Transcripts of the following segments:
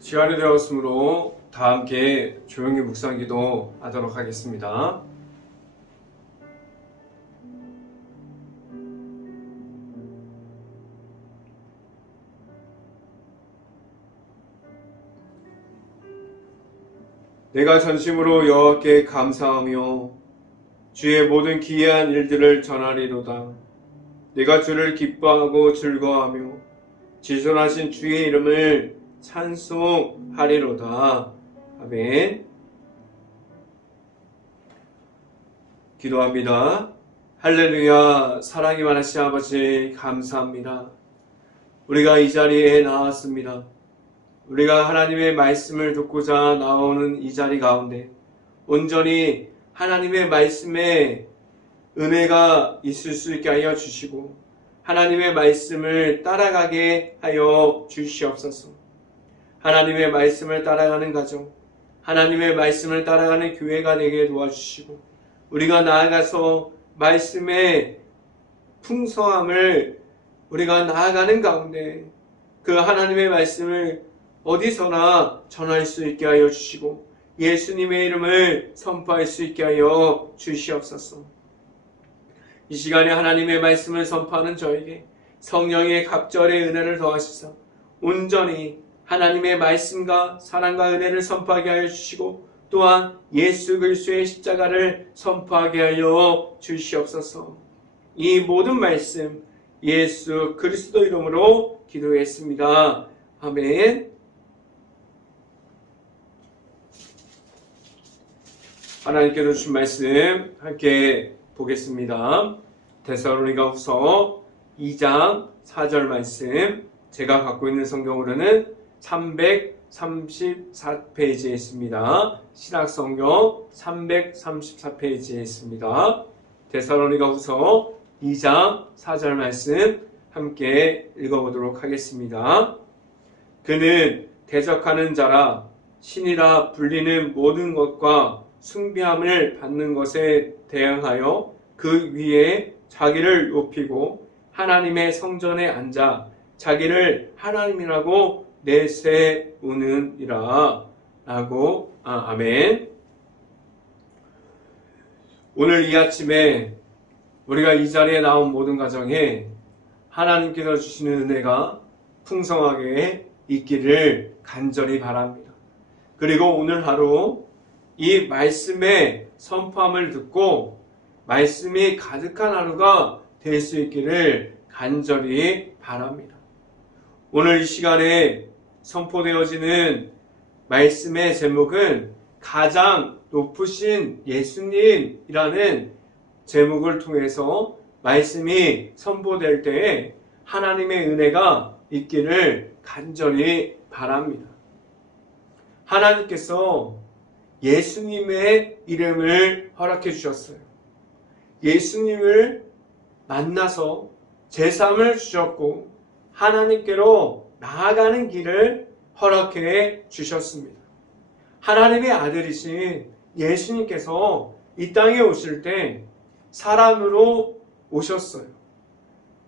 시간이 되었으므로 다 함께 조용히 묵상기도 하도록 하겠습니다. 내가 전심으로 여호와께 감사하며 주의 모든 기이한 일들을 전하리로다. 내가 주를 기뻐하고 즐거워하며 지존하신 주의 이름을 찬송하리로다. 아멘. 기도합니다. 할렐루야. 사랑이 많으신 아버지 감사합니다. 우리가 이 자리에 나왔습니다. 우리가 하나님의 말씀을 듣고자 나오는 이 자리 가운데 온전히 하나님의 말씀에 은혜가 있을 수 있게 하여 주시고 하나님의 말씀을 따라가게 하여 주시옵소서. 하나님의 말씀을 따라가는 가정, 하나님의 말씀을 따라가는 교회가 되게 도와주시고 우리가 나아가서 말씀의 풍성함을 우리가 나아가는 가운데 그 하나님의 말씀을 어디서나 전할 수 있게 하여 주시고 예수님의 이름을 선포할 수 있게 하여 주시옵소서. 이 시간에 하나님의 말씀을 선포하는 저에게 성령의 갑절의 은혜를 더하시사 온전히 하나님의 말씀과 사랑과 은혜를 선포하게 하여 주시고 또한 예수 그리스도의 십자가를 선포하게 하여 주시옵소서. 이 모든 말씀 예수 그리스도 이름으로 기도했습니다. 아멘. 하나님께서 주신 말씀 함께 보겠습니다. 데살로니가후서 2장 4절 말씀, 제가 갖고 있는 성경으로는 334페이지에 있습니다. 신약성경 334페이지에 있습니다. 데살로니가후서 2장 4절 말씀 함께 읽어보도록 하겠습니다. 그는 대적하는 자라 신이라 불리는 모든 것과 숭배함을 받는 것에 대항하여 그 위에 자기를 높이고 하나님의 성전에 앉아 자기를 하나님이라고 내세우느니라. 라고 아멘. 오늘 이 아침에 우리가 이 자리에 나온 모든 가정에 하나님께서 주시는 은혜가 풍성하게 있기를 간절히 바랍니다. 그리고 오늘 하루 이 말씀의 선포함을 듣고 말씀이 가득한 하루가 될 수 있기를 간절히 바랍니다. 오늘 이 시간에 선포되어지는 말씀의 제목은 가장 높으신 예수님이라는 제목을 통해서 말씀이 선포될 때에 하나님의 은혜가 있기를 간절히 바랍니다. 하나님께서 예수님의 이름을 허락해 주셨어요. 예수님을 만나서 제삼을 주셨고 하나님께로 나아가는 길을 허락해 주셨습니다. 하나님의 아들이신 예수님께서 이 땅에 오실 때 사람으로 오셨어요.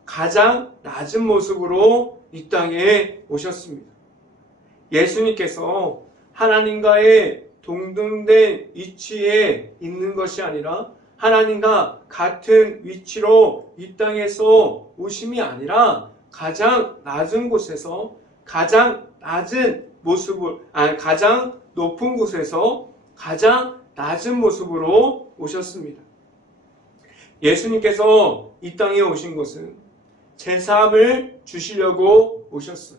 가장 낮은 모습으로 이 땅에 오셨습니다. 예수님께서 하나님과의 동등된 위치에 있는 것이 아니라 하나님과 같은 위치로 이 땅에서 오심이 아니라 가장 낮은 곳에서 가장 높은 곳에서 가장 낮은 모습으로 오셨습니다. 예수님께서 이 땅에 오신 것은 제사함을 주시려고 오셨어요.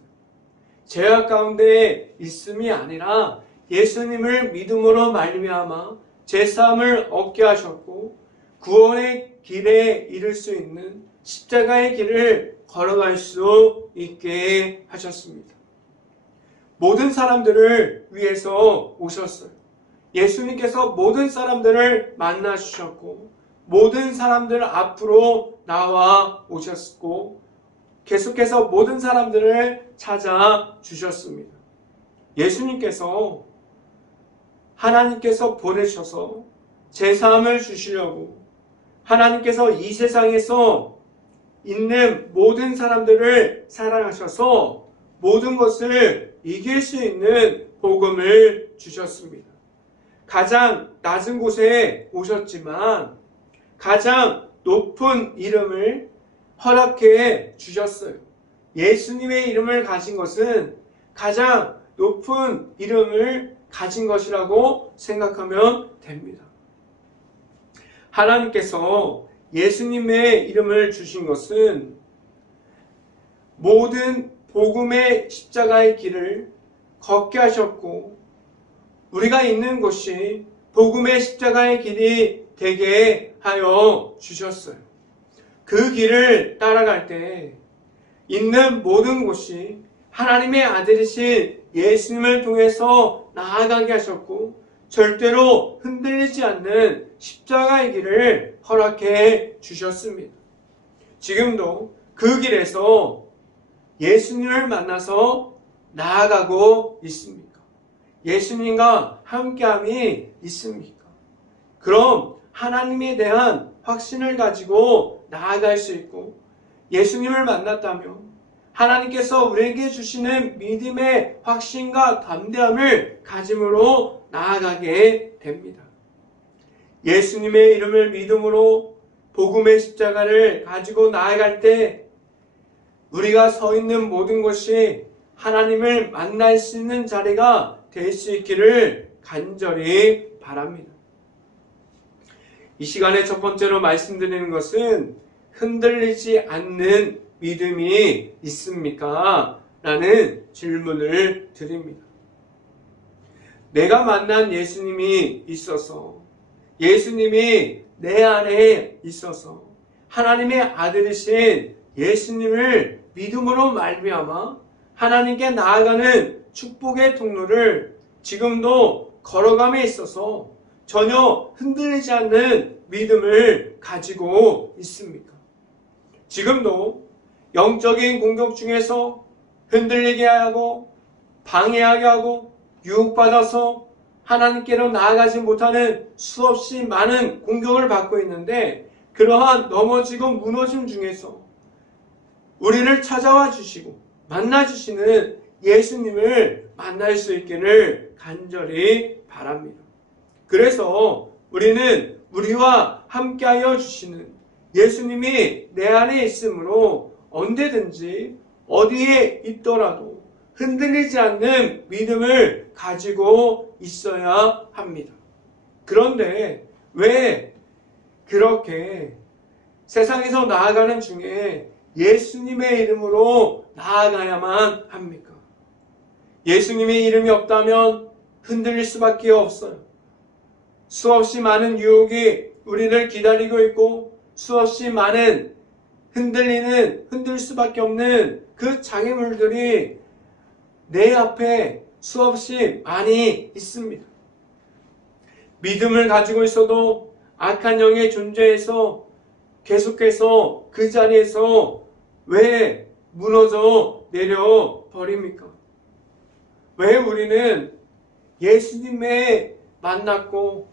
죄악 가운데 있음이 아니라 예수님을 믿음으로 말미암아 제사함을 얻게 하셨고 구원의 길에 이를 수 있는 십자가의 길을 걸어갈 수 있게 하셨습니다. 모든 사람들을 위해서 오셨어요. 예수님께서 모든 사람들을 만나 주셨고 모든 사람들 앞으로 나와 오셨고 계속해서 모든 사람들을 찾아 주셨습니다. 예수님께서 하나님께서 보내셔서 제사함을 주시려고 하나님께서 이 세상에서 있는 모든 사람들을 사랑하셔서 모든 것을 이길 수 있는 복음을 주셨습니다. 가장 낮은 곳에 오셨지만 가장 높은 이름을 허락해 주셨어요. 예수님의 이름을 가진 것은 가장 높은 이름을 가진 것이라고 생각하면 됩니다. 하나님께서 예수님의 이름을 주신 것은 모든 복음의 십자가의 길을 걷게 하셨고 우리가 있는 곳이 복음의 십자가의 길이 되게 하여 주셨어요. 그 길을 따라갈 때 있는 모든 곳이 하나님의 아들이신 예수님을 통해서 나아가게 하셨고 절대로 흔들리지 않는 십자가의 길을 허락해 주셨습니다. 지금도 그 길에서 예수님을 만나서 나아가고 있습니까? 예수님과 함께함이 있습니까? 그럼 하나님에 대한 확신을 가지고 나아갈 수 있고 예수님을 만났다면 하나님께서 우리에게 주시는 믿음의 확신과 담대함을 가짐으로 나아가게 됩니다. 예수님의 이름을 믿음으로 복음의 십자가를 가지고 나아갈 때 우리가 서 있는 모든 것이 하나님을 만날 수 있는 자리가 될 수 있기를 간절히 바랍니다. 이 시간에 첫 번째로 말씀드리는 것은 흔들리지 않는 믿음이 있습니까? 라는 질문을 드립니다. 내가 만난 예수님이 있어서 예수님이 내 안에 있어서 하나님의 아들이신 예수님을 믿음으로 말미암아 하나님께 나아가는 축복의 통로를 지금도 걸어감에 있어서 전혀 흔들리지 않는 믿음을 가지고 있습니까? 지금도 영적인 공격 중에서 흔들리게 하고 방해하게 하고 유혹받아서 하나님께로 나아가지 못하는 수없이 많은 공격을 받고 있는데 그러한 넘어지고 무너짐 중에서 우리를 찾아와 주시고 만나 주시는 예수님을 만날 수 있기를 간절히 바랍니다. 그래서 우리는 우리와 함께하여 주시는 예수님이 내 안에 있으므로 언제든지 어디에 있더라도 흔들리지 않는 믿음을 가지고 있어야 합니다. 그런데 왜 그렇게 세상에서 나아가는 중에 예수님의 이름으로 나아가야만 합니까? 예수님의 이름이 없다면 흔들릴 수밖에 없어요. 수없이 많은 유혹이 우리를 기다리고 있고 수없이 많은 흔들 수밖에 없는 그 장애물들이 내 앞에 수없이 많이 있습니다. 믿음을 가지고 있어도 악한 영의 존재에서 계속해서 그 자리에서 왜 무너져 내려 버립니까? 왜 우리는 예수님의 만났고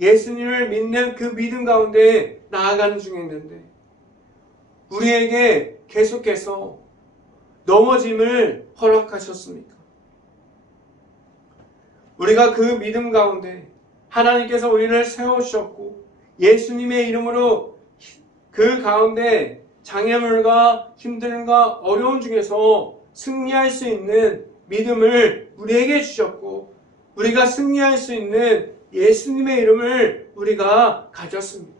예수님을 믿는 그 믿음 가운데 나아가는 중에 있는데 우리에게 계속해서 넘어짐을 허락하셨습니까? 우리가 그 믿음 가운데 하나님께서 우리를 세워주셨고 예수님의 이름으로 그 가운데 장애물과 힘듦과 어려움 중에서 승리할 수 있는 믿음을 우리에게 주셨고 우리가 승리할 수 있는 예수님의 이름을 우리가 가졌습니다.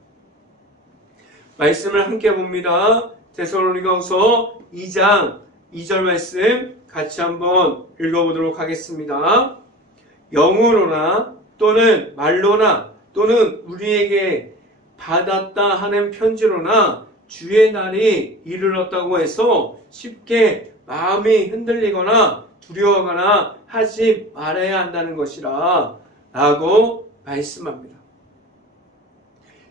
말씀을 함께 봅니다. 데살로니가후서 2장 2절 말씀 같이 한번 읽어보도록 하겠습니다. 영으로나 또는 말로나 또는 우리에게 받았다 하는 편지로나 주의 날이 이르렀다고 해서 쉽게 마음이 흔들리거나 두려워하거나 하지 말아야 한다는 것이라 라고 말씀합니다.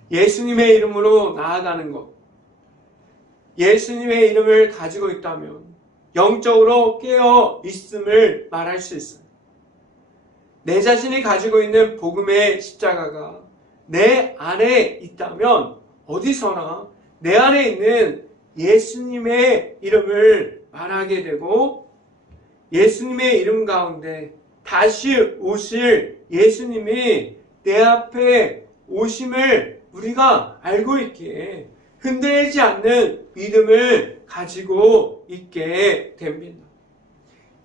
예수님의 이름으로 나아가는 것, 예수님의 이름을 가지고 있다면 영적으로 깨어 있음을 말할 수 있어요. 내 자신이 가지고 있는 복음의 십자가가 내 안에 있다면 어디서나 내 안에 있는 예수님의 이름을 말하게 되고 예수님의 이름 가운데 다시 오실 예수님이 내 앞에 오심을 우리가 알고 있기에 흔들리지 않는 믿음을 가지고 있게 됩니다.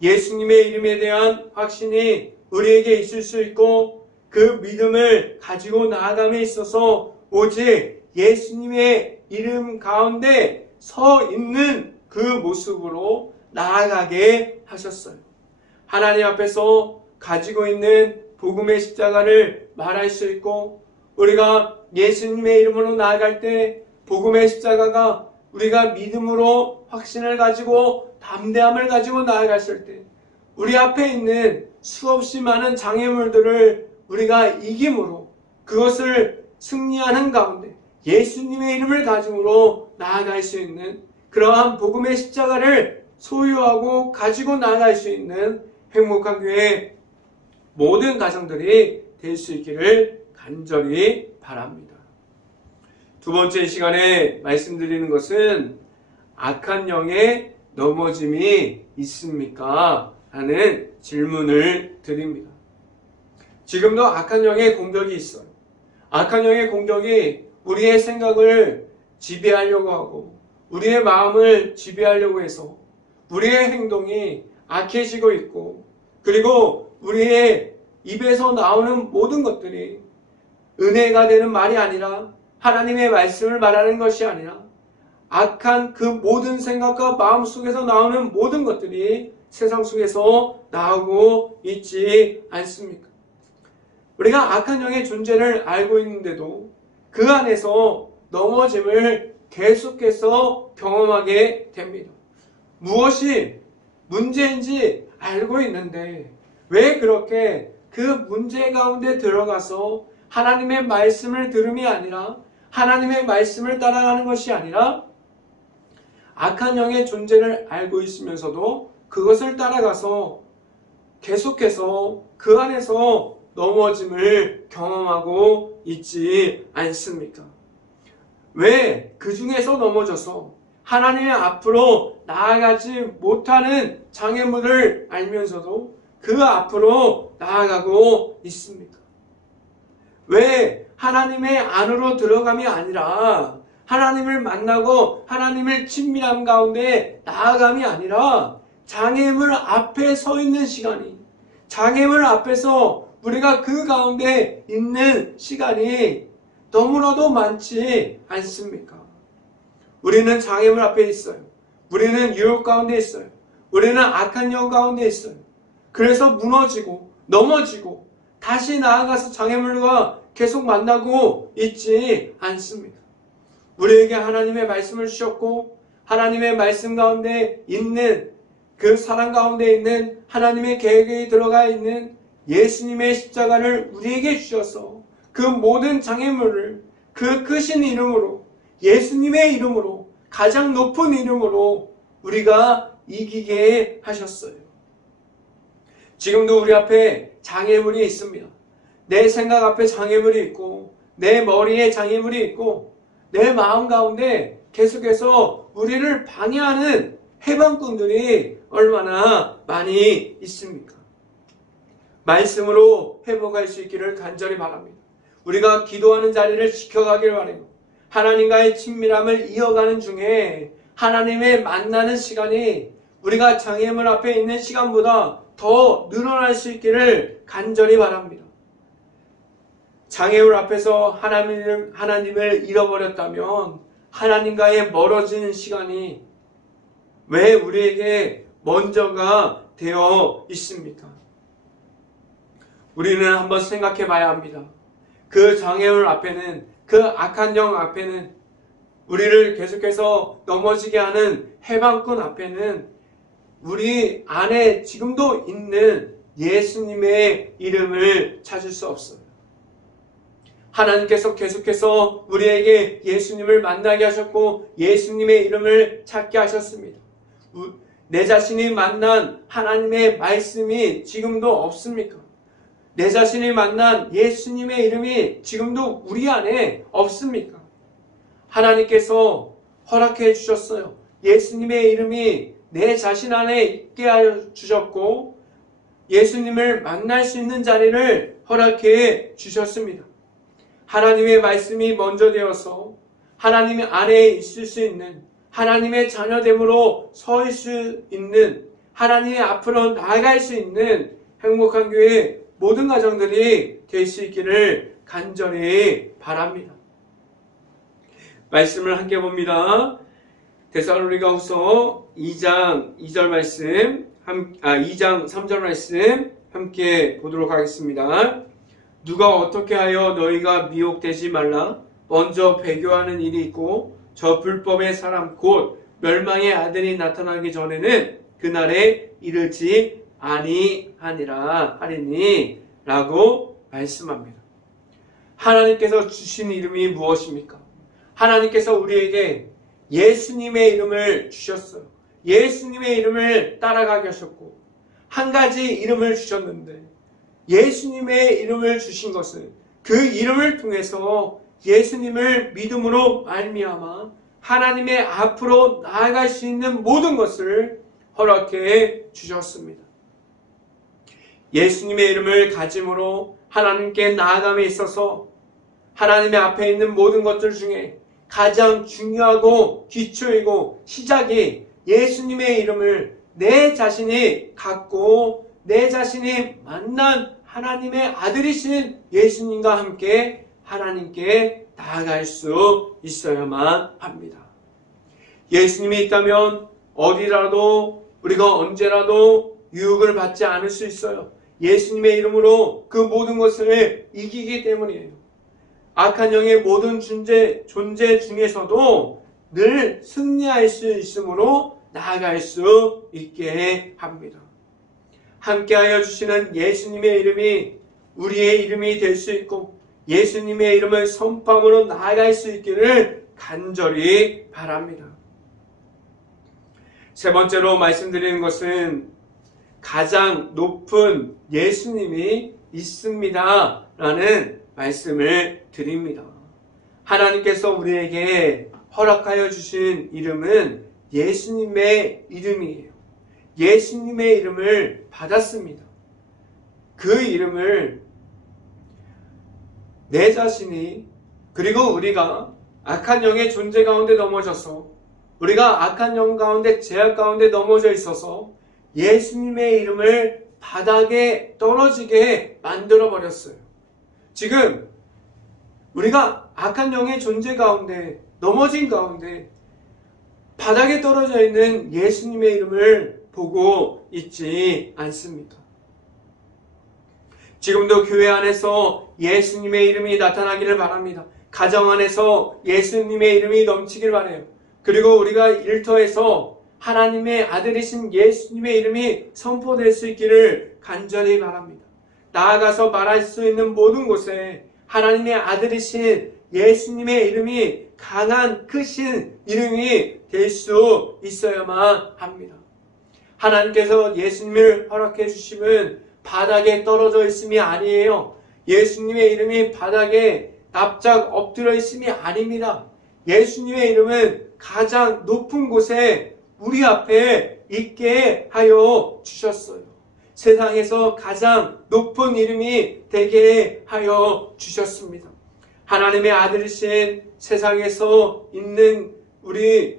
예수님의 이름에 대한 확신이 우리에게 있을 수 있고 그 믿음을 가지고 나아감에 있어서 오직 예수님의 이름 가운데 서 있는 그 모습으로 나아가게 하셨어요. 하나님 앞에서 가지고 있는 복음의 십자가를 말할 수 있고 우리가 예수님의 이름으로 나아갈 때 복음의 십자가가 우리가 믿음으로 확신을 가지고 담대함을 가지고 나아갔을 때 우리 앞에 있는 수없이 많은 장애물들을 우리가 이김으로 그것을 승리하는 가운데 예수님의 이름을 가짐으로 나아갈 수 있는 그러한 복음의 십자가를 소유하고 가지고 나아갈 수 있는 행복한 교회 모든 가정들이 될 수 있기를 간절히 바랍니다. 두 번째 시간에 말씀드리는 것은 악한 영의 넘어짐이 있습니까? 하는 질문을 드립니다. 지금도 악한 영의 공격이 있어요. 악한 영의 공격이 우리의 생각을 지배하려고 하고 우리의 마음을 지배하려고 해서 우리의 행동이 악해지고 있고 그리고 우리의 입에서 나오는 모든 것들이 은혜가 되는 말이 아니라 하나님의 말씀을 말하는 것이 아니라 악한 그 모든 생각과 마음 속에서 나오는 모든 것들이 세상 속에서 나오고 있지 않습니까? 우리가 악한 영의 존재를 알고 있는데도 그 안에서 넘어짐을 계속해서 경험하게 됩니다. 무엇이 문제인지 알고 있는데 왜 그렇게 그 문제 가운데 들어가서 하나님의 말씀을 들음이 아니라 하나님의 말씀을 따라가는 것이 아니라 악한 영의 존재를 알고 있으면서도 그것을 따라가서 계속해서 그 안에서 넘어짐을 경험하고 있지 않습니까? 왜 그 중에서 넘어져서 하나님의 앞으로 나아가지 못하는 장애물을 알면서도 그 앞으로 나아가고 있습니까? 왜 하나님의 안으로 들어감이 아니라 하나님을 만나고 하나님을 친밀함 가운데 나아감이 아니라 장애물 앞에 서 있는 시간이 장애물 앞에서 우리가 그 가운데 있는 시간이 너무나도 많지 않습니까? 우리는 장애물 앞에 있어요. 우리는 유혹 가운데 있어요. 우리는 악한 영 가운데 있어요. 그래서 무너지고 넘어지고 다시 나아가서 장애물과 계속 만나고 있지 않습니까? 우리에게 하나님의 말씀을 주셨고 하나님의 말씀 가운데 있는 그 사랑 가운데 있는 하나님의 계획에 들어가 있는 예수님의 십자가를 우리에게 주셔서 그 모든 장애물을 그 크신 이름으로 예수님의 이름으로 가장 높은 이름으로 우리가 이기게 하셨어요. 지금도 우리 앞에 장애물이 있습니다. 내 생각 앞에 장애물이 있고 내 머리에 장애물이 있고 내 마음 가운데 계속해서 우리를 방해하는 해방꾼들이 얼마나 많이 있습니까? 말씀으로 회복할 수 있기를 간절히 바랍니다. 우리가 기도하는 자리를 지켜가길 바라요. 하나님과의 친밀함을 이어가는 중에 하나님의 만나는 시간이 우리가 장애물 앞에 있는 시간보다 더 늘어날 수 있기를 간절히 바랍니다. 장애물 앞에서 하나님을 잃어버렸다면 하나님과의 멀어지는 시간이 왜 우리에게 먼저가 되어 있습니까? 우리는 한번 생각해 봐야 합니다. 그 장애물 앞에는 그 악한 영 앞에는 우리를 계속해서 넘어지게 하는 해방꾼 앞에는 우리 안에 지금도 있는 예수님의 이름을 찾을 수 없어요. 하나님께서 계속해서 우리에게 예수님을 만나게 하셨고 예수님의 이름을 찾게 하셨습니다. 내 자신이 만난 하나님의 말씀이 지금도 없습니까? 내 자신이 만난 예수님의 이름이 지금도 우리 안에 없습니까? 하나님께서 허락해 주셨어요. 예수님의 이름이 내 자신 안에 있게 하여 주셨고 예수님을 만날 수 있는 자리를 허락해 주셨습니다. 하나님의 말씀이 먼저 되어서 하나님 안에 있을 수 있는 하나님의 자녀됨으로 설 수 있는 하나님의 앞으로 나아갈 수 있는 행복한 교회 모든 가정들이 될 수 있기를 간절히 바랍니다. 말씀을 함께 봅니다. 데살로니가후서 2장 2절 말씀, 2장 3절 말씀 함께 보도록 하겠습니다. 누가 어떻게 하여 너희가 미혹되지 말라. 먼저 배교하는 일이 있고 저 불법의 사람 곧 멸망의 아들이 나타나기 전에는 그날에 이르지 아니하리니 라고 말씀합니다. 하나님께서 주신 이름이 무엇입니까? 하나님께서 우리에게 예수님의 이름을 주셨어요. 예수님의 이름을 따라가게 하셨고 한 가지 이름을 주셨는데 예수님의 이름을 주신 것은 그 이름을 통해서 예수님을 믿음으로 말미암아 하나님의 앞으로 나아갈 수 있는 모든 것을 허락해 주셨습니다. 예수님의 이름을 가짐으로 하나님께 나아감에 있어서 하나님의 앞에 있는 모든 것들 중에 가장 중요하고 기초이고 시작이 예수님의 이름을 내 자신이 갖고 내 자신이 만난 하나님의 아들이신 예수님과 함께 하나님께 나아갈 수 있어야만 합니다. 예수님이 있다면 어디라도 우리가 언제라도 유혹을 받지 않을 수 있어요. 예수님의 이름으로 그 모든 것을 이기기 때문이에요. 악한 영의 모든 존재 중에서도 늘 승리할 수 있으므로 나아갈 수 있게 합니다. 함께하여 주시는 예수님의 이름이 우리의 이름이 될 수 있고 예수님의 이름을 선포함으로 나아갈 수 있기를 간절히 바랍니다. 세 번째로 말씀드리는 것은 가장 높은 예수님이 있습니다 라는 말씀을 드립니다. 하나님께서 우리에게 허락하여 주신 이름은 예수님의 이름이에요. 예수님의 이름을 받았습니다. 그 이름을 내 자신이 그리고 우리가 악한 영의 존재 가운데 넘어져서 우리가 악한 영 가운데 죄악 가운데 넘어져 있어서 예수님의 이름을 바닥에 떨어지게 만들어 버렸어요. 지금 우리가 악한 영의 존재 가운데 넘어진 가운데 바닥에 떨어져 있는 예수님의 이름을 보고 있지 않습니다. 지금도 교회 안에서 예수님의 이름이 나타나기를 바랍니다. 가정 안에서 예수님의 이름이 넘치길 바라요. 그리고 우리가 일터에서 하나님의 아들이신 예수님의 이름이 선포될 수 있기를 간절히 바랍니다. 나아가서 말할 수 있는 모든 곳에 하나님의 아들이신 예수님의 이름이 강한 크신 이름이 될 수 있어야만 합니다. 하나님께서 예수님을 허락해 주심은 바닥에 떨어져 있음이 아니에요. 예수님의 이름이 바닥에 납작 엎드려 있음이 아닙니다. 예수님의 이름은 가장 높은 곳에 우리 앞에 있게 하여 주셨어요. 세상에서 가장 높은 이름이 되게 하여 주셨습니다. 하나님의 아들이신 세상에서 있는 우리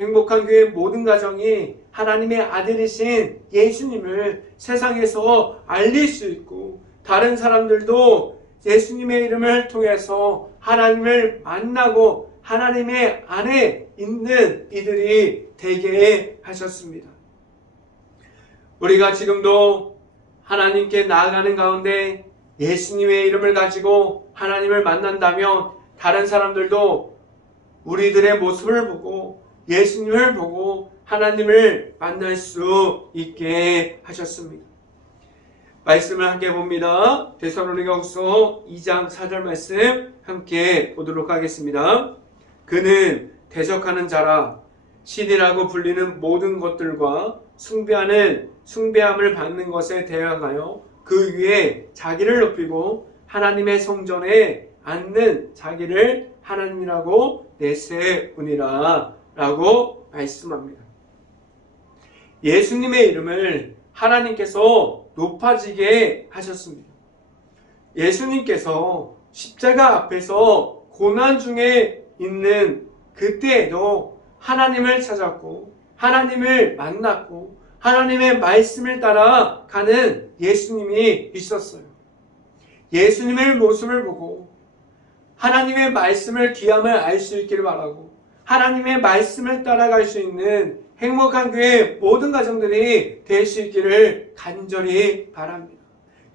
행복한 교회 모든 가정이 하나님의 아들이신 예수님을 세상에서 알릴 수 있고 다른 사람들도 예수님의 이름을 통해서 하나님을 만나고 하나님의 안에 있는 이들이 되게 하셨습니다. 우리가 지금도 하나님께 나아가는 가운데 예수님의 이름을 가지고 하나님을 만난다면 다른 사람들도 우리들의 모습을 보고 예수님을 보고 하나님을 만날 수 있게 하셨습니다. 말씀을 함께 봅니다. 데살로니가후서 2장 4절 말씀 함께 보도록 하겠습니다. 그는 대적하는 자라 신이라고 불리는 모든 것들과 숭배함을 받는 것에 대항하여 그 위에 자기를 높이고 하나님의 성전에 앉는 자기를 하나님이라고 내세우니라 라고 말씀합니다. 예수님의 이름을 하나님께서 높아지게 하셨습니다. 예수님께서 십자가 앞에서 고난 중에 있는 그때에도 하나님을 찾았고 하나님을 만났고 하나님의 말씀을 따라가는 예수님이 있었어요. 예수님의 모습을 보고 하나님의 말씀을 귀함을 알 수 있기를 바라고 하나님의 말씀을 따라갈 수 있는 행복한 교회 모든 가정들이 될 수 있기를 간절히 바랍니다.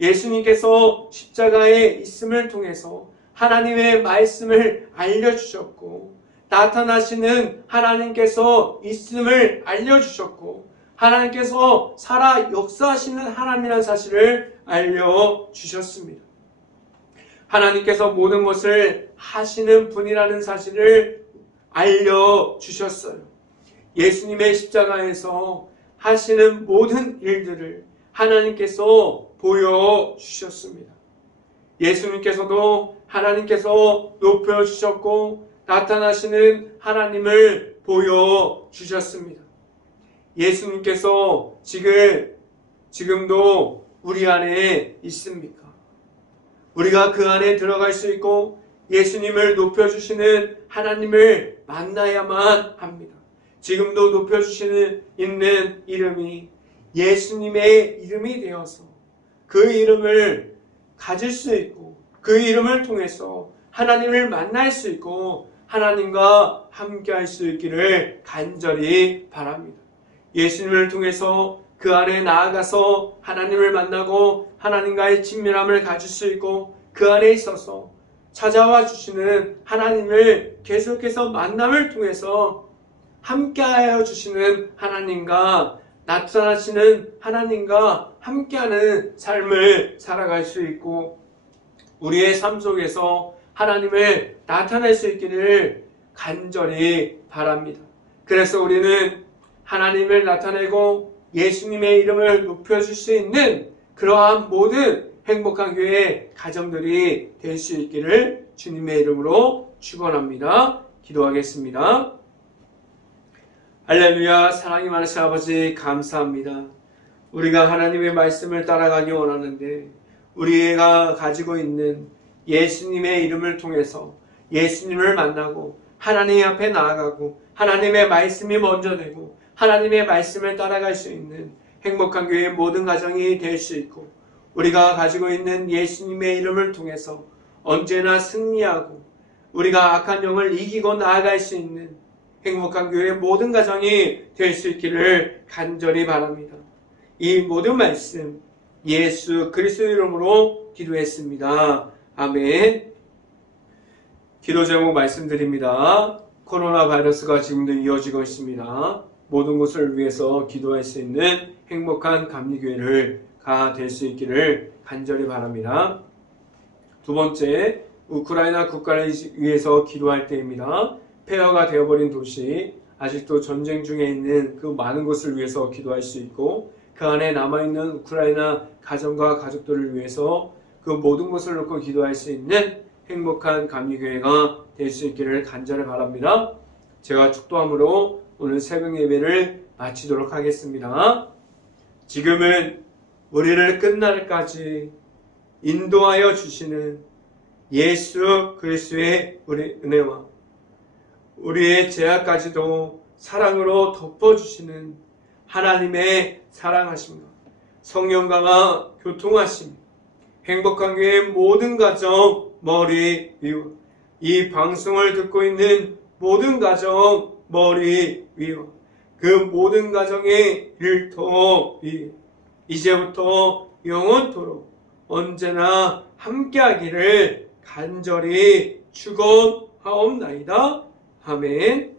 예수님께서 십자가에 있음을 통해서 하나님의 말씀을 알려주셨고 나타나시는 하나님께서 있음을 알려주셨고 하나님께서 살아 역사하시는 하나님이라는 사실을 알려주셨습니다. 하나님께서 모든 것을 하시는 분이라는 사실을 알려주셨어요. 예수님의 십자가에서 하시는 모든 일들을 하나님께서 보여주셨습니다. 예수님께서도 하나님께서 높여주셨고 나타나시는 하나님을 보여주셨습니다. 예수님께서 지금도 우리 안에 있습니까? 우리가 그 안에 들어갈 수 있고 예수님을 높여주시는 하나님을 만나야만 합니다. 지금도 높여주시는 있는 이름이 예수님의 이름이 되어서 그 이름을 가질 수 있고 그 이름을 통해서 하나님을 만날 수 있고 하나님과 함께 할 수 있기를 간절히 바랍니다. 예수님을 통해서 그 안에 나아가서 하나님을 만나고 하나님과의 친밀함을 가질 수 있고 그 안에 있어서 찾아와 주시는 하나님을 계속해서 만남을 통해서 함께하여 주시는 하나님과 나타나시는 하나님과 함께하는 삶을 살아갈 수 있고 우리의 삶 속에서 하나님을 나타낼 수 있기를 간절히 바랍니다. 그래서 우리는 하나님을 나타내고 예수님의 이름을 높여줄 수 있는 그러한 모든 행복한 교회 가정들이 될 수 있기를 주님의 이름으로 축원합니다. 기도하겠습니다. 할렐루야. 사랑이 많으신 아버지 감사합니다. 우리가 하나님의 말씀을 따라가기 원하는데 우리가 가지고 있는 예수님의 이름을 통해서 예수님을 만나고 하나님 앞에 나아가고 하나님의 말씀이 먼저 되고 하나님의 말씀을 따라갈 수 있는 행복한 교회의 모든 가정이 될 수 있고 우리가 가지고 있는 예수님의 이름을 통해서 언제나 승리하고 우리가 악한 영을 이기고 나아갈 수 있는 행복한 교회의 모든 가정이 될 수 있기를 간절히 바랍니다. 이 모든 말씀 예수 그리스도의 이름으로 기도했습니다. 아멘. 기도 제목 말씀드립니다. 코로나 바이러스가 지금도 이어지고 있습니다. 모든 것을 위해서 기도할 수 있는 행복한 감리교회가 될 수 있기를 간절히 바랍니다. 두 번째, 우크라이나 국가를 위해서 기도할 때입니다. 폐허가 되어버린 도시, 아직도 전쟁 중에 있는 그 많은 곳을 위해서 기도할 수 있고 그 안에 남아있는 우크라이나 가정과 가족들을 위해서 그 모든 것을 놓고 기도할 수 있는 행복한 감리교회가 될 수 있기를 간절히 바랍니다. 제가 축도함으로 오늘 새벽 예배를 마치도록 하겠습니다. 지금은 우리를 끝날까지 인도하여 주시는 예수 그리스도의 우리 은혜와 우리의 죄악까지도 사랑으로 덮어주시는 하나님의 사랑하심과 성령과 교통하심 행복한 교회의 모든 가정 머리 위와 이 방송을 듣고 있는 모든 가정 머리 위와 그 모든 가정의 일터 위 이제부터 영원토록 언제나 함께하기를 간절히 축원하옵나이다. 아멘.